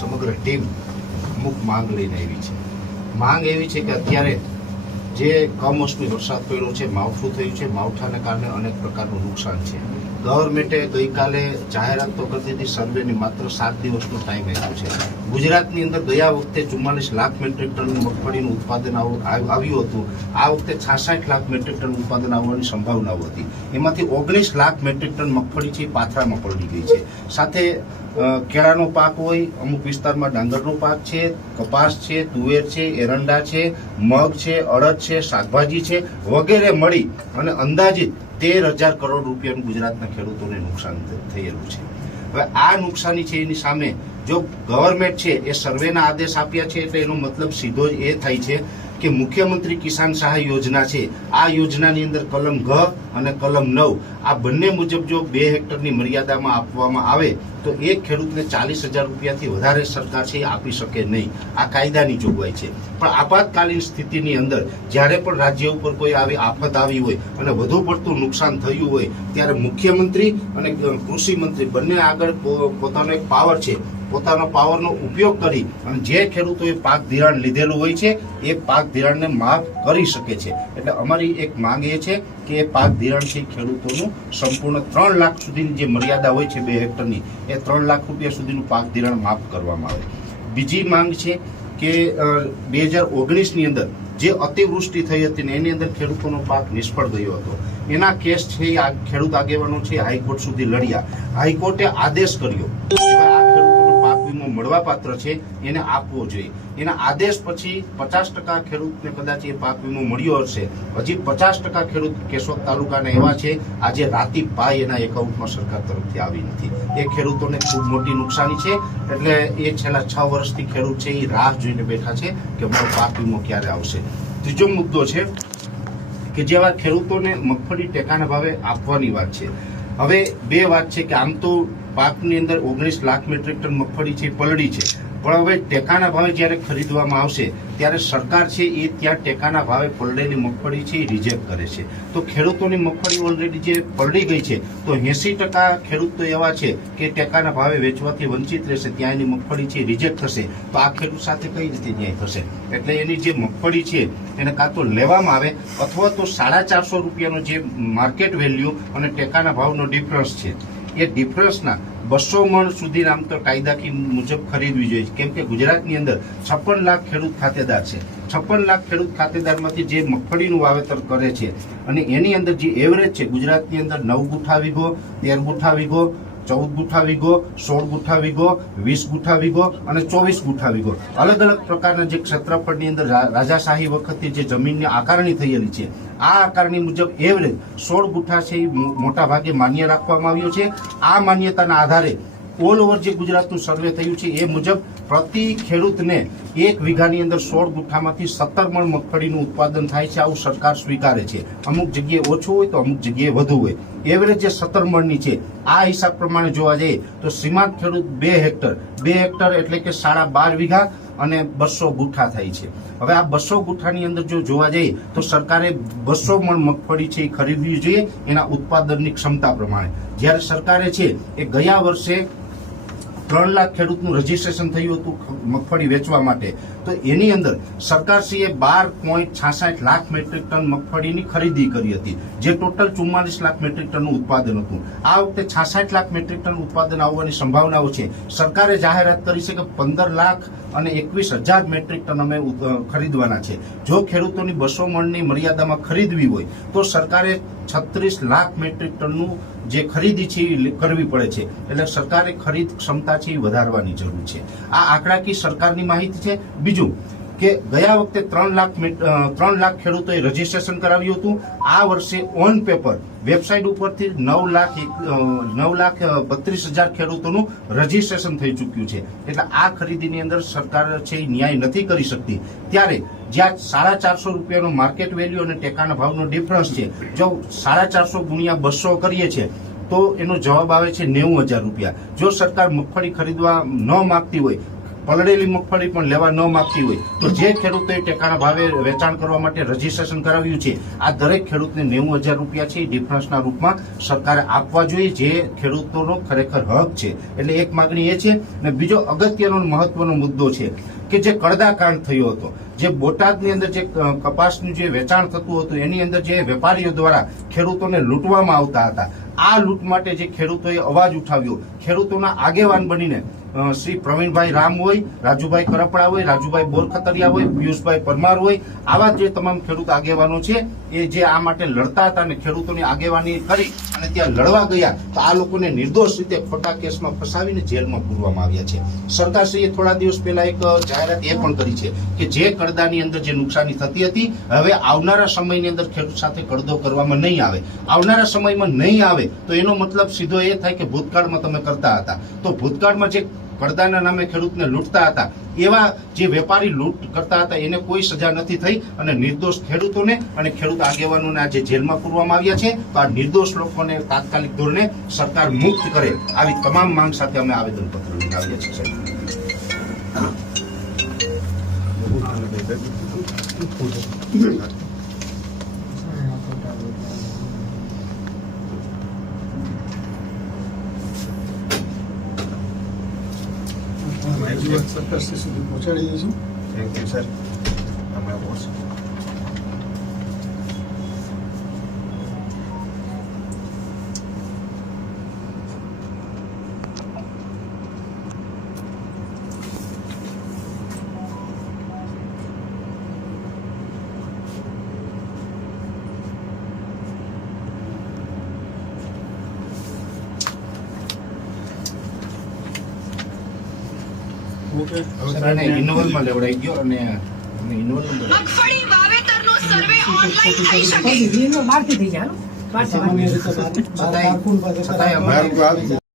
સમગ્ર ટીમ અમુક માંગ લઈને આવી છે. માંગ એવી છે કે અત્યારે જે કમોસમી વરસાદ પડ્યો છે, માવઠું થયું છે, માવઠાને કારણે અનેક પ્રકારનું નુકસાન છે. ગવર્મેન્ટે ગઈકાલે જાહેરાત તો કરી દીધી, સર્વેની માત્ર 7 દિવસનો ટાઈમ આપ્યો છે. ગુજરાતની અંદર ગયા વખતે 44 લાખ મેટ્રિક ટન મગફળીનું ઉત્પાદન આવ્યું હતું. આ વખતે 66 લાખ મેટ્રિક ટન ઉત્પાદન આવવાની સંભાવનાઓ હતી. એમાંથી 19 લાખ મેટ્રિક ટન મગફળી છે પાથરામાં પડી ગઈ છે. સાથે કેળાનો પાક હોય, અમુક વિસ્તારમાં ડાંગરનો પાક છે, કપાસ છે, તુવેર છે, એરંડા છે, મગ છે, અડદ છે, શાકભાજી છે વગેરે મળી અને અંદાજિત 13,000 કરોડ રૂપિયાનું ગુજરાતના ખેડૂતોને નુકસાન થયેલું છે. હવે આ નુકસાની છે એની સામે જો ગવર્મેન્ટ છે એ સર્વેના આદેશ આપ્યા છે એટલે એનો મતલબ સીધો જ એ થાય છે કે મુખ્યમંત્રી કિસાન સહાય યોજના છે, આ યોજનાની અંદર કલમ ઘ અને કલમ 9 આ બંને મુજબ જો 2 હેક્ટરની મર્યાદામાં આપવામાં આવે તો એક ખેડૂતને 40,000 રૂપિયાથી વધારે સરકાર છે એ આપી શકે નહીં. આ કાયદાની જોગવાઈ છે. પણ આપાતકાલીન સ્થિતિની અંદર જ્યારે પણ રાજ્ય ઉપર કોઈ આવી આફત આવી હોય અને વધુ પડતું નુકસાન થયું હોય ત્યારે મુખ્યમંત્રી અને કૃષિ મંત્રી બંને આગળ પોતાનો એક પાવર છે, પોતાના પાવરનો ઉપયોગ કરી અને જે ખેડૂતોએ પાક ધિરાણ લીધેલું હોય છે એ પાક ધિરાણને માફ કરી શકે છે. એટલે અમારી એક માંગ એ છે કે એ પાક ધિરાણથી ખેડૂતોનું સંપૂર્ણ 3 લાખ સુધીની જે મર્યાદા હોય છે 2 હેક્ટરની એ 3 લાખ રૂપિયા સુધીનું પાક ધિરાણ માફ કરવામાં આવે. બીજી માંગ છે કે 2019ની અંદર જે અતિવૃષ્ટિ થઈ હતી ને એની અંદર ખેડૂતોનો પાક નિષ્ફળ ગયો હતો. એના કેસ છે આ ખેડૂત આગેવાનો છે હાઈકોર્ટ સુધી લડ્યા. હાઈકોર્ટે આદેશ કર્યો કે આ ખેડૂતોનો પાક વીમો મળવાપાત્ર છે એને આપવો જોઈએ. એના આદેશ પછી 50% ખેડૂતને કદાચ એ પાક વીમો મળ્યો હશે. હજી 50% ખેડૂત કેશોદ તાલુકાના એવા છે આજે રાતી પાય એના એકાઉન્ટમાં સરકાર તરફથી આવી નથી. એ ખેડૂતોને ખૂબ મોટી નુકસાની છે. એટલે એ છેલ્લા 6 વર્ષથી ખેડૂત છે એ રાહ જોઈને બેઠા છે કે અમારો પાક વીમો ક્યારે આવશે. ત્રીજો મુદ્દો છે કે જેવા ખેડૂતોને મગફળી ટેકાના ભાવે આપવાની વાત છે. હવે 2 વાત છે કે આમ તો પાકની અંદર 19 લાખ મેટ્રિક ટન મગફળી છે પલળી છે, પણ હવે ટેકાના ભાવે જ્યારે ખરીદવામાં આવશે ત્યારે સરકાર છે એ ત્યાં ટેકાના ભાવે પલળેલી મગફળી છે એ રિજેક્ટ કરે છે. તો ખેડૂતોની મગફળી ઓલરેડી જે પલળી ગઈ છે તો 80% ખેડૂત તો એવા છે કે ટેકાના ભાવે વેચવાથી વંચિત રહેશે, ત્યાં એની મગફળી છે રિજેક્ટ થશે. તો આ ખેડૂત સાથે કઈ રીતે ન્યાય થશે? એટલે એની જે મગફળી છે એને કાં તો લેવામાં આવે અથવા તો 450 રૂપિયાનો જે માર્કેટ વેલ્યુ અને ટેકાના ભાવનો ડિફરન્સ છે એ ડિફરન્સના 200 મણ સુધી આમ તો કાયદાકી મુજબ ખરીદવી જોઈએ. કેમ કે ગુજરાતની અંદર 56 લાખ ખેડૂત ખાતેદાર છે. 56 લાખ ખેડૂત ખાતેદારમાંથી જે મગફળીનું વાવેતર કરે છે અને એની અંદર જે એવરેજ છે ગુજરાતની અંદર 9 ગુઠા વીઘો, 13 ગુઠા વીઘો, 14 ગુઠા વીઘો, 16 ગુઠા વીઘો, 20 ગુઠા વીઘો અને 24 ગુઠા વીઘો અલગ અલગ પ્રકારના જે ક્ષેત્રફળની અંદર રાજાશાહી વખતથી જે જમીનની આકારણી થયેલી છે આ આકારણી મુજબ એવરેજ 16 ગુઠા છે એ મોટા ભાગે માન્ય રાખવામાં આવ્યો છે. આ માન્યતાના આધારે ઓલ ઓવર જે ગુજરાતનું સર્વે થયું છે એ મુજબ પ્રતિ ખેડૂતને 1 વીઘાની અંદર 16 ગુઠામાંથી 17 મણ મગફળીનું ઉત્પાદન થાય છે. આવું સરકાર સ્વીકારે છે. અમુક જગ્યાએ ઓછું હોય તો અમુક જગ્યાએ વધુ હોય. એવરેજ જે 17 મણની છે આ હિસાબ પ્રમાણે જોવા જઈએ તો સીમાંત ખેડૂત 2 હેક્ટર એટલે કે 12.5 વીઘા અને 200 ગુઠા થાય છે. હવે આ 200 ગુઠાની અંદર જો જોવા જઈએ તો સરકારે 200 મણ મગફળી છે એ ખરીદવી જોઈએ એના ઉત્પાદનની ક્ષમતા પ્રમાણે. જ્યારે સરકારે છે એ ગયા વર્ષે 3 લાખ ખેડૂતનું રજીસ્ટ્રેશન થયું હતું મગફળી વેચવા માટે, તો એની અંદર સરકારશ્રીએ 12.66 લાખ મેટ્રિક ટન મગફળીની ખરીદી કરી હતી જે ટોટલ 44 લાખ મેટ્રિક ટનનું ઉત્પાદન હતું. આ વખતે 66 લાખ મેટ્રિક ટન ઉત્પાદન આવવાની સંભાવનાઓ છે. સરકારે જાહેરાત કરી છે કે 15 લાખ અને 21,000 મેટ્રિક ટન અમે ખરીદવાના છે. જો ખેડૂતોની 200 મણની મર્યાદામાં ખરીદવી હોય તો સરકારે 36 લાખ મેટ્રિક ટનનું જે ખરીદી છે એ કરવી પડે છે. એટલે સરકારે ખરીદ ક્ષમતા છે એ વધારવાની જરૂર છે. આ આંકડાકીય સરકારની માહિતી છે. બીજું કે ગયા વખતે 3 લાખ ખેડૂતોએ રજીસ્ટ્રેશન કરાવ્યું હતું. આ વર્ષે ઓન પેપર વેબસાઇટ ઉપરથી 9,32,000 ખેડૂતોનું રજીસ્ટ્રેશન થઈ ચૂક્યું છે. એટલે આ ખરીદીની અંદર સરકાર છે એ ન્યાય નથી કરી શકતી. ત્યારે જ્યાં 450 રૂપિયાનો માર્કેટ વેલ્યુ અને ટેકાના ભાવનો ડિફરન્સ છે, જો 450 ગુણ્યા 200 કરીએ છીએ તો એનો જવાબ આવે છે 90,000 રૂપિયા. જો સરકાર મગફળી ખરીદવા ન માંગતી હોય પલળેલી મગફળી પણ લેવા ન માંગતી હોય તો જે ખેડૂતોએ ટેકાના ભાવે વેચાણ કરવા માટે રજીસ્ટ્રેશન કરાવ્યું છે આ દરેક ખેડૂતને 90,000 રૂપિયા છે ડિફરન્સના રૂપમાં સરકારે આપવા જોઈએ, જે ખેડૂતોનો ખરેખર હક છે. એટલે એક માગણી એ છે. અને બીજો અગત્યનો મહત્વનો મુદ્દો છે કે જે કડદાકાંડ થયો હતો, જે બોટાદની અંદર જે કપાસનું જે વેચાણ થતું હતું એની અંદર જે વેપારીઓ દ્વારા ખેડૂતોને લૂંટવામાં આવતા હતા, આ લૂંટ માટે જે ખેડૂતોએ અવાજ ઉઠાવ્યો, ખેડૂતોના આગેવાન બનીને શ્રી પ્રવીણભાઈ રામ હોય, રાજુભાઈ કરપડા હોય, રાજુભાઈ બોરખતરિયા હોય, પિયુષભાઈ પરમાર હોય, આવા જે તમામ ખેડૂત આગેવાનો છે એ જે આ માટે લડતા હતા અને ખેડૂતોની આગેવાની કરી અને ત્યાં લડવા ગયા તો આ લોકોને નિર્દોષ રીતે ખોટા કેસમાં ફસાવીને જેલમાં પૂરવામાં આવ્યા છે. સરકારશ્રીએ થોડા દિવસ પહેલા એક જાહેરાત એ પણ કરી છે કે જે કડદાની અંદર જે નુકસાની થતી હતી હવે આવનારા સમયની અંદર ખેડૂત સાથે કડદો કરવામાં નહીં આવે. આવનારા સમયમાં નહીં આવે તો એનો મતલબ સીધો એ થાય કે ભૂતકાળમાં તમે કરતા હતા. તો ભૂતકાળમાં જે કડદાના નામે ખેડૂતને લૂંટતા હતા એવા જે વેપારી લૂંટ કરતા હતા એને કોઈ સજા નથી થઈ અને નિર્દોષ ખેડૂતોને અને ખેડૂત આગેવાનોને આજે જેલમાં પૂરવામાં આવ્યા છે. તો આ નિર્દોષ લોકોને તાત્કાલિક ધોરણે સરકાર મુક્ત કરે આવી તમામ માંગ સાથે અમે આવેદનપત્ર લઈને આવ્યા છીએ. સરકારશ્રી સુધી પહોંચાડી દઈશું. Thank you sir. અમે પહોંચશું. ઓકે, ઇનોવલમાં લેવડાઈ ગયો અને ઇનોવલ મગફળી વાવેતરનો સર્વે ઓનલાઈન થઈ શકે. સામાન્ય રીતે 12 છતાંય અમારી